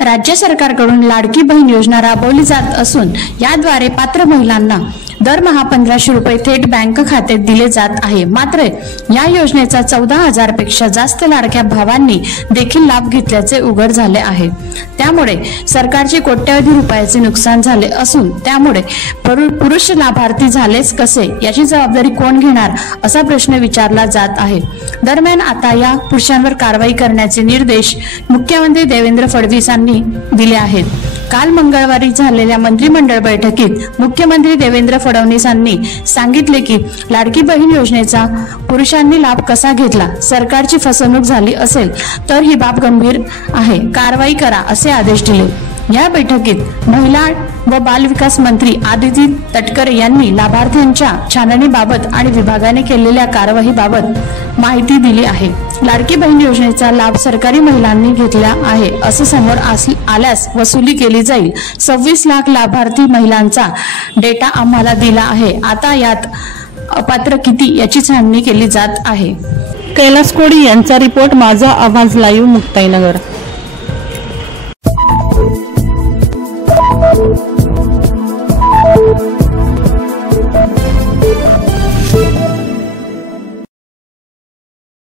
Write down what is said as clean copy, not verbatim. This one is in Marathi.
राज्य सरकारकडून लाडकी बहीण योजना राबवली जात असून याद्वारे पात्र महिलांना दरमहा 1500 रुपये थेट बँक खात्यात दिले जात आहे। मात्र या योजनेचा 14,000 पेक्षा जास्त लाडक्या भावांनी देखील लाभ घेतल्याचे उघड झाले आहे। त्यामुळे सरकारचे कोट्यवधी रुपयाचे नुकसान झाले असून त्यामुळे पुरुष लाभार्थी झालेच कसे याची जबाबदारी कोण घेणार असा प्रश्न विचारला जात आहे। दरम्यान आता या पुरुषांवर कारवाई करण्याचे निर्देश मुख्यमंत्री देवेंद्र फडणवीस यांनी दिले आहेत। काल मंगळवारी झालेल्या मंत्रिमंडळ बैठकीत मुख्यमंत्री देवेंद्र फडणवीस यांनी सांगितले की लाडकी बहीण योजनेचा पुरुषांनी लाभ कसा घेतला, सरकारची फसवणूक झाली असेल तर ही बाब गंभीर आहे, कारवाई करा असे आदेश दिले। या बैठकीत महिला व बाल विकास मंत्री आदिती तटकरे यांनी लाभार्थ्यांच्या छाननीबाबत आणि विभागाने केलेल्या कारवाईबाबत माहिती दिली आहे। लाडकी बहीण योजनेचा लाभ सरकारी महिलांनी घेतला आहे असे समोर आल्यास वसुली केली जाईल। 26 लाख लाभार्थी महिलांचा डेटा आम्हाला दिला आहे। आता यात अपात्र किती याची छाननी केली जात आहे। कैलास कोडी यांचा रिपोर्ट, माझा आवाज लाईव्ह, मुक्ताईनगर।